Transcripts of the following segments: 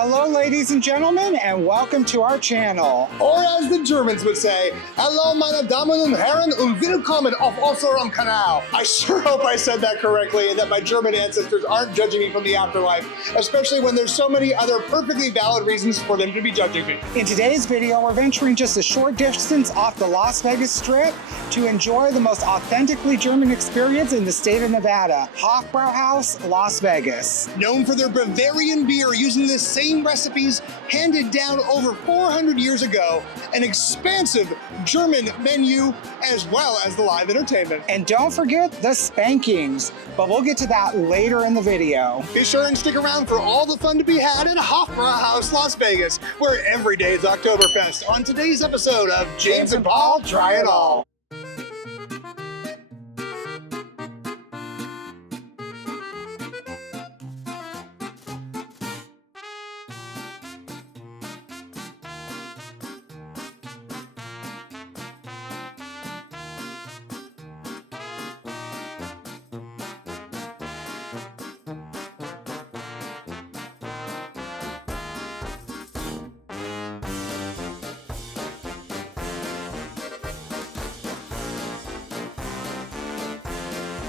Hello, ladies and gentlemen, and welcome to our channel. Or as the Germans would say, hello meine Damen und Herren und willkommen auf unserem Kanal. I sure hope I said that correctly and that my German ancestors aren't judging me from the afterlife, especially when there's so many other perfectly valid reasons for them to be judging me. In today's video, we're venturing just a short distance off the Las Vegas Strip to enjoy the most authentically German experience in the state of Nevada, Hofbräuhaus Las Vegas. Known for their Bavarian beer using the same recipes handed down over 400 years ago, an expansive German menu, as well as the live entertainment. And don't forget the spankings, but we'll get to that later in the video. Be sure and stick around for all the fun to be had at Hofbräuhaus Las Vegas, where every day is Oktoberfest, on today's episode of James and Paul Try It All.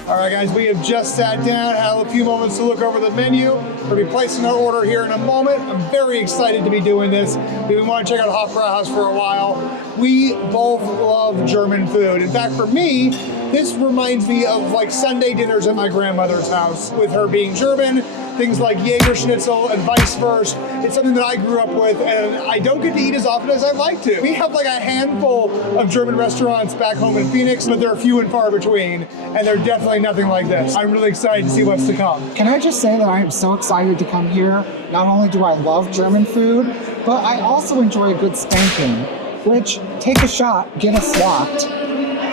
All right, guys, we have just sat down, had a few moments to look over the menu. We'll be placing our order here in a moment. I'm very excited to be doing this. We've been wanting to check out Hofbräuhaus for a while. We both love German food. In fact, for me, this reminds me of like Sunday dinners at my grandmother's house, with her being German. Things like Jageschnitzel and vice versa. It's something that I grew up with, and I don't get to eat as often as I'd like to. We have like a handful of German restaurants back home in Phoenix, but they're few and far between, and they're definitely nothing like this. I'm really excited to see what's to come. Can I just say that I am so excited to come here? Not only do I love German food, but I also enjoy a good spanking, which, take a shot, get us swapped.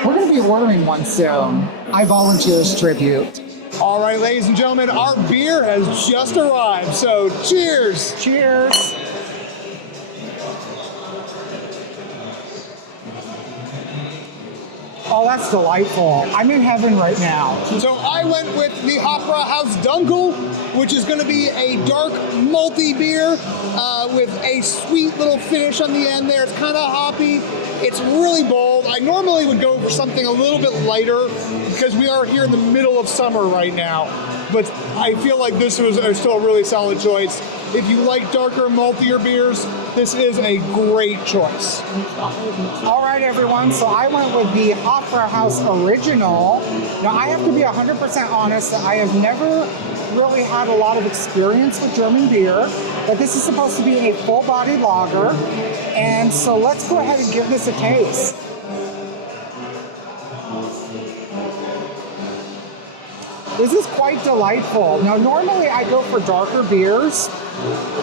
We're gonna be ordering one soon. I volunteer as tribute. All right, ladies and gentlemen, our beer has just arrived, so cheers. Cheers. Oh, that's delightful. I'm in heaven right now. So I went with the Hofbräuhaus Dunkel, which is going to be a dark malty beer with a sweet little finish on the end there. It's kind of hoppy. It's really bold. I normally would go for something a little bit lighter because we are here in the middle of summer right now. But I feel like this was still a really solid choice. If you like darker, maltier beers, this is a great choice. All right, everyone, so I went with the Hofbräuhaus Original. Now, I have to be 100% honest that I have never really had a lot of experience with German beer, but this is supposed to be a full-bodied lager, and so let's go ahead and give this a taste. This is quite delightful. Now, normally I go for darker beers,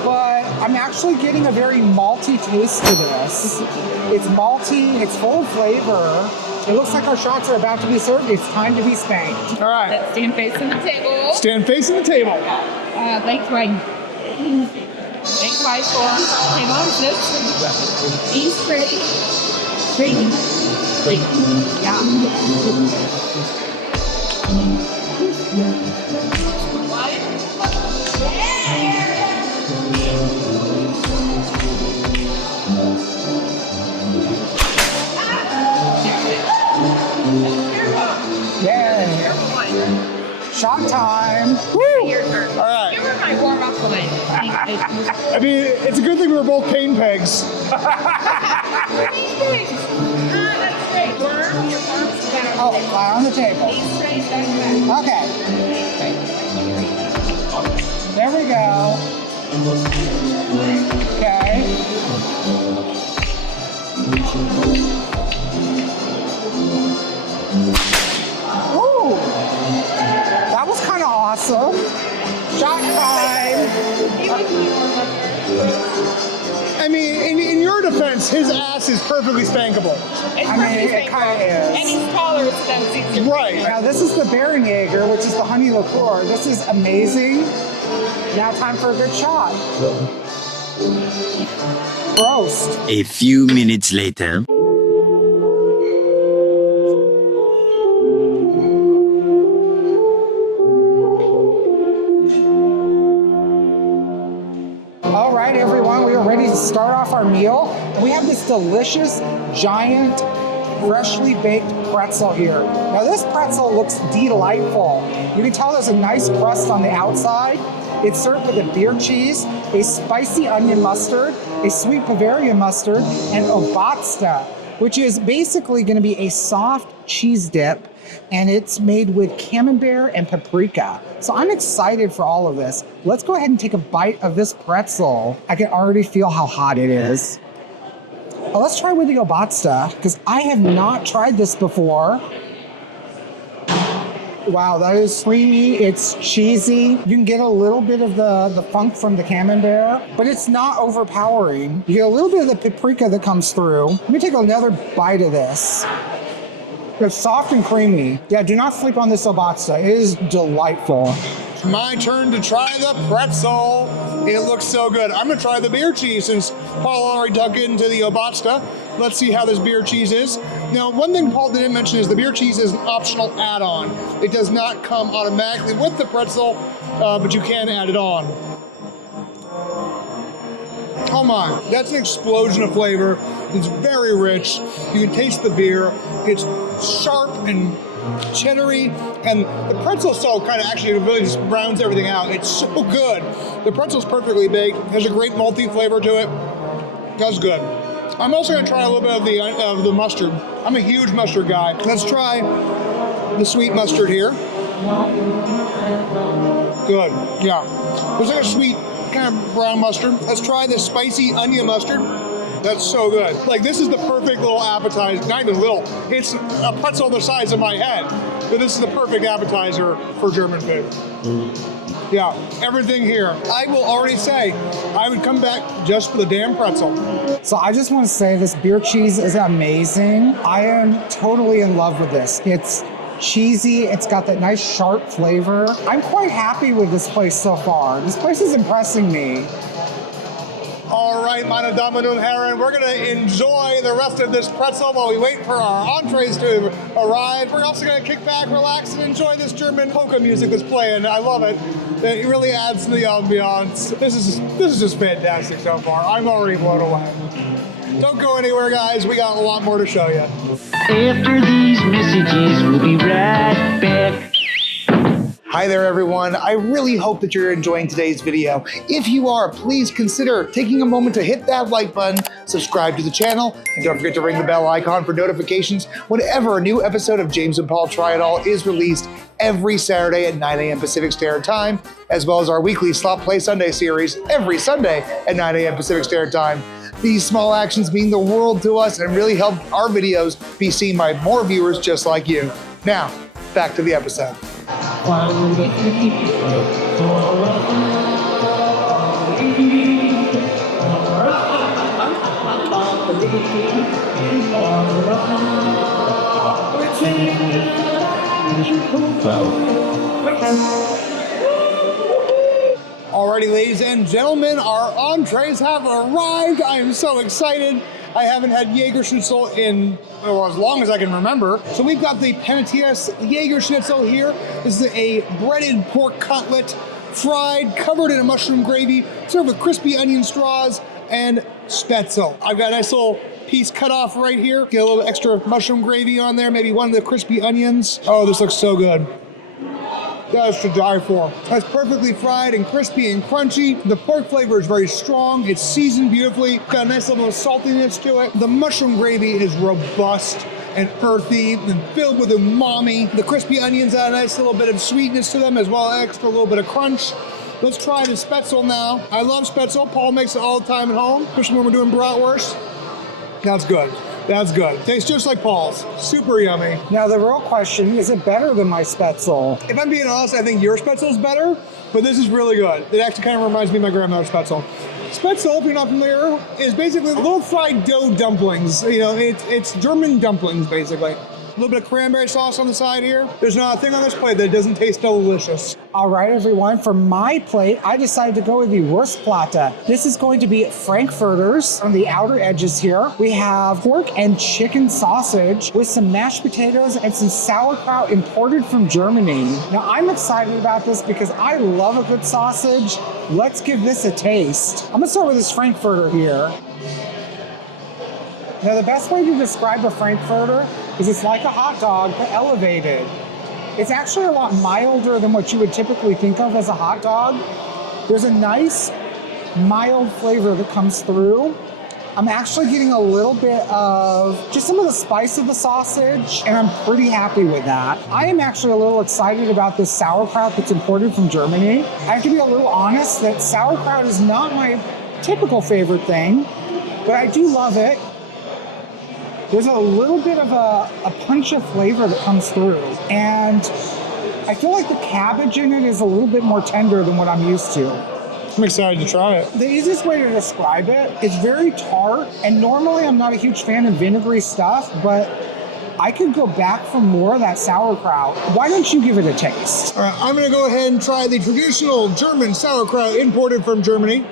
but I'm actually getting a very malty taste to this. It's malty, it's full of flavor. It looks like our shots are about to be served. It's time to be spanked. All right. Let's stand facing the table. Stand facing the table. Lengthwise. Lengthwise for table. Sits. Be straight. Straight. Straight. Yeah. Shot time. Woo! Your turn. All right. You were my warm-up plate. I mean, it's a good thing we were both cane pegs. That's straight. Worm. Your arms down. Oh, flat on the table. Be straight. Back. Okay. There we go. Okay. Ooh. That was kind of awesome. Shot time. I mean, in your defense, his ass is perfectly spankable. I mean, it kind of is. And he's taller, so that was easier. Right. Now this is the Bärenjäger, which is the honey liqueur. This is amazing. Now time for a good shot. Prost. A few minutes later. All All right, everyone, we are ready to start off our meal. And we have this delicious, giant, freshly baked pretzel here. Now this pretzel looks delightful. You can tell there's a nice crust on the outside. It's served with a beer cheese, a spicy onion mustard, a sweet Bavarian mustard, and Obatsta, which is basically going to be a soft cheese dip, and it's made with camembert and paprika. So I'm excited for all of this. Let's go ahead and take a bite of this pretzel. I can already feel how hot it is. Well, let's try with the Obatsta, because I have not tried this before. Wow, that is creamy, it's cheesy. You can get a little bit of the funk from the camembert, but it's not overpowering. You get a little bit of the paprika that comes through. Let me take another bite of this. It's soft and creamy. Yeah, do not sleep on this Obatsta. It is delightful. It's my turn to try the pretzel. It looks so good. I'm gonna try the beer cheese since Paul already dug into the Obatsta. Let's see how this beer cheese is. Now, one thing Paul didn't mention is the beer cheese is an optional add-on. It does not come automatically with the pretzel, but you can add it on. Oh my, that's an explosion of flavor. It's very rich. You can taste the beer. It's sharp and cheddary, and the pretzel salt kind of actually really just browns everything out. It's so good. The pretzel's perfectly baked. There's a great malty flavor to it. That's good. I'm also gonna try a little bit of the mustard. I'm a huge mustard guy. Let's try the sweet mustard here. Good, yeah. There's like a sweet kind of brown mustard. Let's try this spicy onion mustard. That's so good. Like, this is the perfect little appetizer. Not even little. It's a pretzel the size of my head. But this is the perfect appetizer for German food. Yeah, everything here. I will already say, I would come back just for the damn pretzel. So I just want to say this beer cheese is amazing. I am totally in love with this. It's cheesy, it's got that nice sharp flavor. I'm quite happy with this place so far. This place is impressing me. All right, meine Damen und Herren, we're gonna enjoy the rest of this pretzel while we wait for our entrees to arrive. We're also gonna kick back, relax, and enjoy this German polka music that's playing. I love it. It really adds to the ambiance. This is just fantastic so far. I'm already blown away. Don't go anywhere, guys. We got a lot more to show you. After these messages, we'll be right back. Hi there, everyone. I really hope that you're enjoying today's video. If you are, please consider taking a moment to hit that like button, subscribe to the channel, and don't forget to ring the bell icon for notifications whenever a new episode of James and Paul Try It All is released every Saturday at 9 a.m. Pacific Standard Time, as well as our weekly Slop Play Sunday series every Sunday at 9 a.m. Pacific Standard Time. These small actions mean the world to us and really help our videos be seen by more viewers just like you. Now, back to the episode. Alrighty, ladies and gentlemen, our entrees have arrived. I am so excited. I haven't had Jageschnitzel in as long as I can remember. So we've got the Penitentious Jageschnitzel here. This is a breaded pork cutlet, fried, covered in a mushroom gravy, served with crispy onion straws and spetzel. I've got a nice little piece cut off right here. Get a little extra mushroom gravy on there, maybe one of the crispy onions. Oh, this looks so good. That is to die for. That's perfectly fried and crispy and crunchy. The pork flavor is very strong. It's seasoned beautifully. Got a nice level of saltiness to it. The mushroom gravy is robust and earthy and filled with umami. The crispy onions add a nice little bit of sweetness to them, as well as extra little bit of crunch. Let's try the spetzel now. I love spetzel. Paul makes it all the time at home, especially when we're doing bratwurst. That's good. That's good. Tastes just like Paul's. Super yummy. Now the real question, is it better than my spetzel? If I'm being honest, I think your spetzel is better, but this is really good. It actually kind of reminds me of my grandmother's spetzel. Spetzel, if you're not familiar, is basically little fried dough dumplings. You know, it's German dumplings, basically. little bit of cranberry sauce on the side here. There's not a thing on this plate that doesn't taste delicious. All right, everyone, for my plate, I decided to go with the Wurstplatte. This is going to be Frankfurters on the outer edges here. We have pork and chicken sausage with some mashed potatoes and some sauerkraut imported from Germany. Now, I'm excited about this because I love a good sausage. Let's give this a taste. I'm gonna start with this Frankfurter here. Now, the best way to describe a Frankfurter is it's like a hot dog, but elevated. It's actually a lot milder than what you would typically think of as a hot dog. There's a nice, mild flavor that comes through. I'm actually getting a little bit of just some of the spice of the sausage, and I'm pretty happy with that. I am actually a little excited about this sauerkraut that's imported from Germany. I have to be a little honest that sauerkraut is not my typical favorite thing, but I do love it. There's a little bit of a punch of flavor that comes through, and I feel like the cabbage in it is a little bit more tender than what I'm used to. I'm excited to try it. The easiest way to describe it, it's very tart, and normally I'm not a huge fan of vinegary stuff, but I could go back for more of that sauerkraut. Why don't you give it a taste? All right, I'm gonna go ahead and try the traditional German sauerkraut imported from Germany.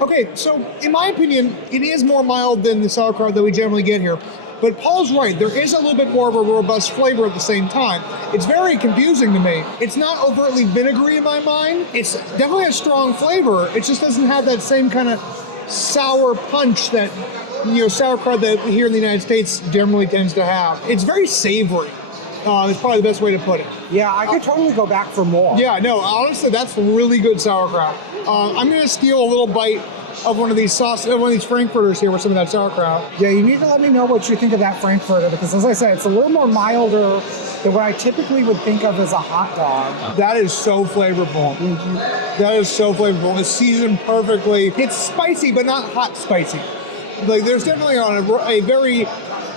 Okay, so in my opinion, it is more mild than the sauerkraut that we generally get here. But Paul's right, there is a little bit more of a robust flavor at the same time. It's very confusing to me. It's not overtly vinegary in my mind. It's definitely a strong flavor. It just doesn't have that same kind of sour punch that, sauerkraut that here in the United States generally tends to have. It's very savory. It's probably the best way to put it. Yeah, I could totally go back for more. Yeah, no, honestly, that's really good sauerkraut. I'm gonna steal a little bite of one of these Frankfurters here with some of that sauerkraut. Yeah, you need to let me know what you think of that Frankfurter, because as I said, it's a little more milder than what I typically would think of as a hot dog. That is so flavorful. That is so flavorful. It's seasoned perfectly. It's spicy, but not hot spicy. Like, there's definitely a very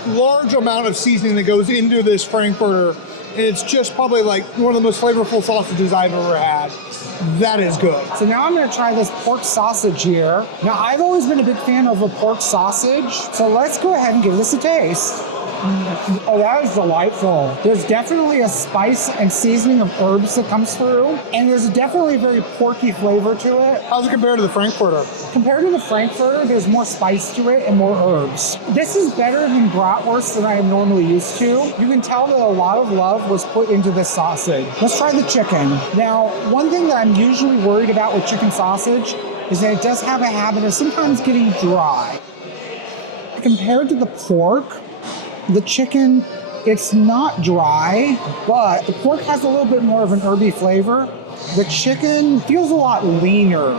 large amount of seasoning that goes into this Frankfurter, and it's just probably like one of the most flavorful sausages I've ever had. That is good. So now I'm going to try this pork sausage here. Now, I've always been a big fan of a pork sausage, so let's go ahead and give this a taste. Oh, that is delightful. There's definitely a spice and seasoning of herbs that comes through, and there's definitely a very porky flavor to it. How's it compared to the Frankfurter? Compared to the Frankfurter, there's more spice to it and more herbs. This is better than bratwurst than I am normally used to. You can tell that a lot of love was put into this sausage. Let's try the chicken. Now, one thing that I'm usually worried about with chicken sausage is that it does have a habit of sometimes getting dry. Compared to the pork, the chicken, it's not dry, but the pork has a little bit more of an herby flavor. The chicken feels a lot leaner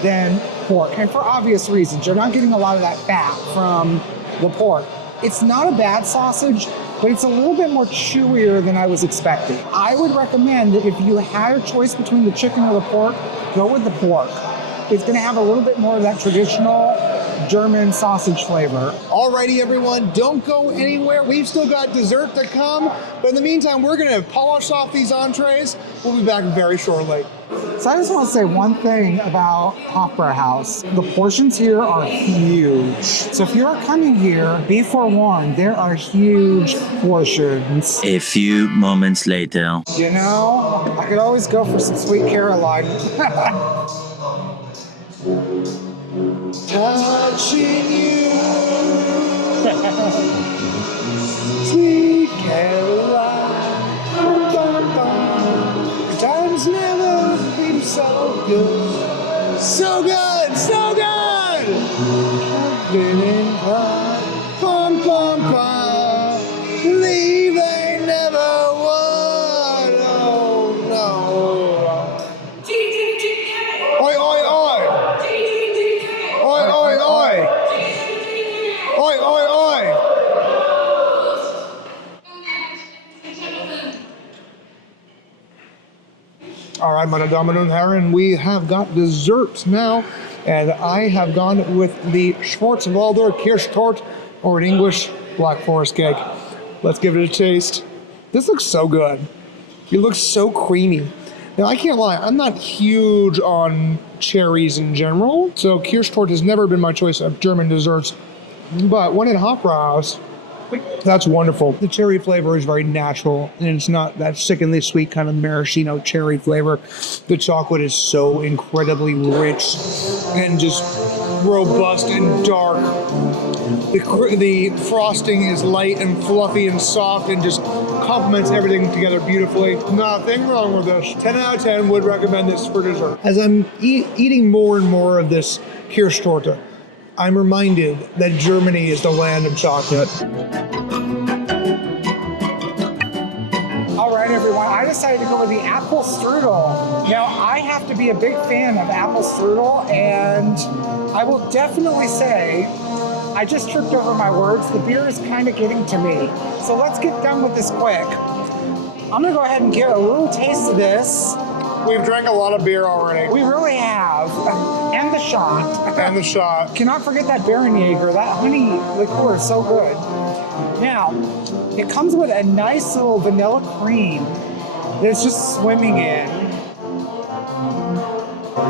than pork, and for obvious reasons. You're not getting a lot of that fat from the pork. It's not a bad sausage, but it's a little bit more chewier than I was expecting. I would recommend that if you had a choice between the chicken or the pork, go with the pork. It's gonna have a little bit more of that traditional German sausage flavor. Alrighty, everyone, don't go anywhere. We've still got dessert to come, but in the meantime, we're gonna polish off these entrees. We'll be back very shortly. So I just want to say one thing about Hofbräuhaus. The portions here are huge. So if you're coming here, be forewarned, there are huge portions. A few moments later. You know, I could always go for some Sweet Caroline. Touching you, Sweet Caroline. The times never been so good, so good, so good. I've been in pum pum pum, believe they never would. Oh no. Oi oi oi. Oi, oi, oi! Oi, oi, oi! All right, meine Damen und Herren, we have got desserts now, and I have gone with the Schwarzwälder Kirschtorte, or in English, Black Forest cake. Let's give it a taste. This looks so good. It looks so creamy. Now, I can't lie, I'm not huge on cherries in general, so Kirschtorte has never been my choice of German desserts. But when in Hofbräuhaus, That's wonderful. The cherry flavor is very natural, and it's not that sickeningly sweet kind of maraschino cherry flavor. The chocolate is so incredibly rich and just robust and dark. The frosting is light and fluffy and soft and just complements everything together beautifully. Nothing wrong with this. 10 out of 10 would recommend this for dessert. As I'm eating more and more of this Kirschtorte, I'm reminded that Germany is the land of chocolate. All right, everyone, I decided to go with the Apfelstrudel. Now, I have to be a big fan of Apfelstrudel, and I will definitely say I just tripped over my words. The beer is kind of getting to me. So let's get done with this quick. I'm gonna go ahead and get a little taste of this. We've drank a lot of beer already. We really have. And the shot. And the shot. Cannot forget that Bavarian. That honey liqueur is so good. Now, it comes with a nice little vanilla cream that's just swimming in.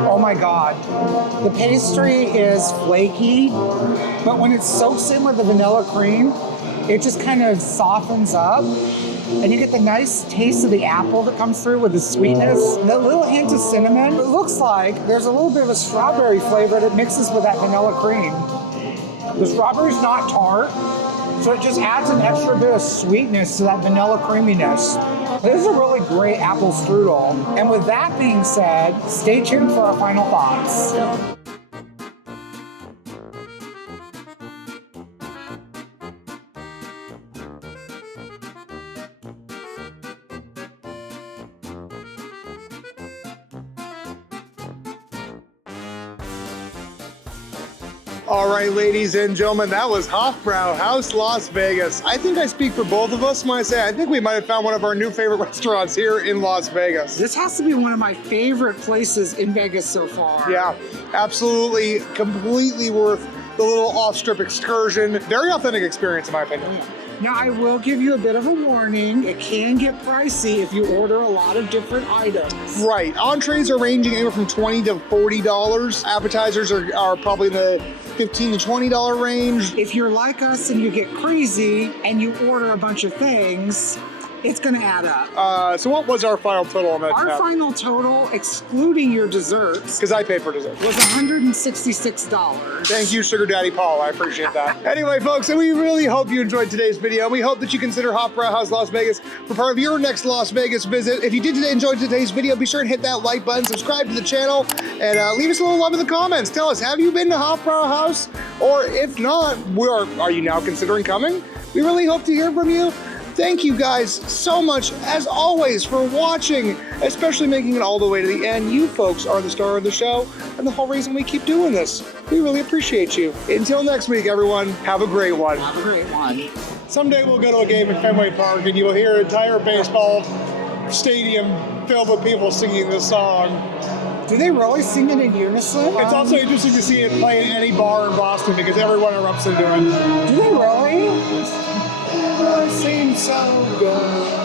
Oh my God. The pastry is flaky, but when it soaks in with the vanilla cream, it just kind of softens up. And you get the nice taste of the apple that comes through with the sweetness. That little hint of cinnamon. It looks like there's a little bit of a strawberry flavor that mixes with that vanilla cream. The strawberry's not tart, so it just adds an extra bit of sweetness to that vanilla creaminess. This is a really great apple strudel. And with that being said, stay tuned for our final thoughts. All right, ladies and gentlemen, that was Hofbräuhaus Las Vegas. I think I speak for both of us when I say I think we might have found one of our new favorite restaurants here in Las Vegas. This has to be one of my favorite places in Vegas so far. Yeah, absolutely, completely worth the little off-strip excursion. Very authentic experience, in my opinion. Now, I will give you a bit of a warning. It can get pricey if you order a lot of different items. Right. Entrees are ranging anywhere from $20 to $40. Appetizers are probably in the $15 to $20 range. If you're like us and you get crazy and you order a bunch of things, it's going to add up. So what was our final total on that Our tab? final total, excluding your desserts, Because I paid for dessert. was $166. Thank you, Sugar Daddy Paul. I appreciate that. Anyway, folks, we really hope you enjoyed today's video. We hope that you consider Hofbräuhaus Las Vegas for part of your next Las Vegas visit. If you did enjoy today's video, be sure and hit that like button, subscribe to the channel, and leave us a little love in the comments. Tell us, have you been to Hofbräuhaus? Or if not, are you now considering coming? We really hope to hear from you. Thank you guys so much, as always, for watching, especially making it all the way to the end. You folks are the star of the show and the whole reason we keep doing this. We really appreciate you. Until next week, everyone, have a great one. Have a great one. Someday we'll go to a game at Fenway Park and you'll hear an entire baseball stadium filled with people singing this song. Do they really sing it in unison? It's also interesting to see it play in any bar in Boston because everyone erupts into it. Do they really? It seems so good.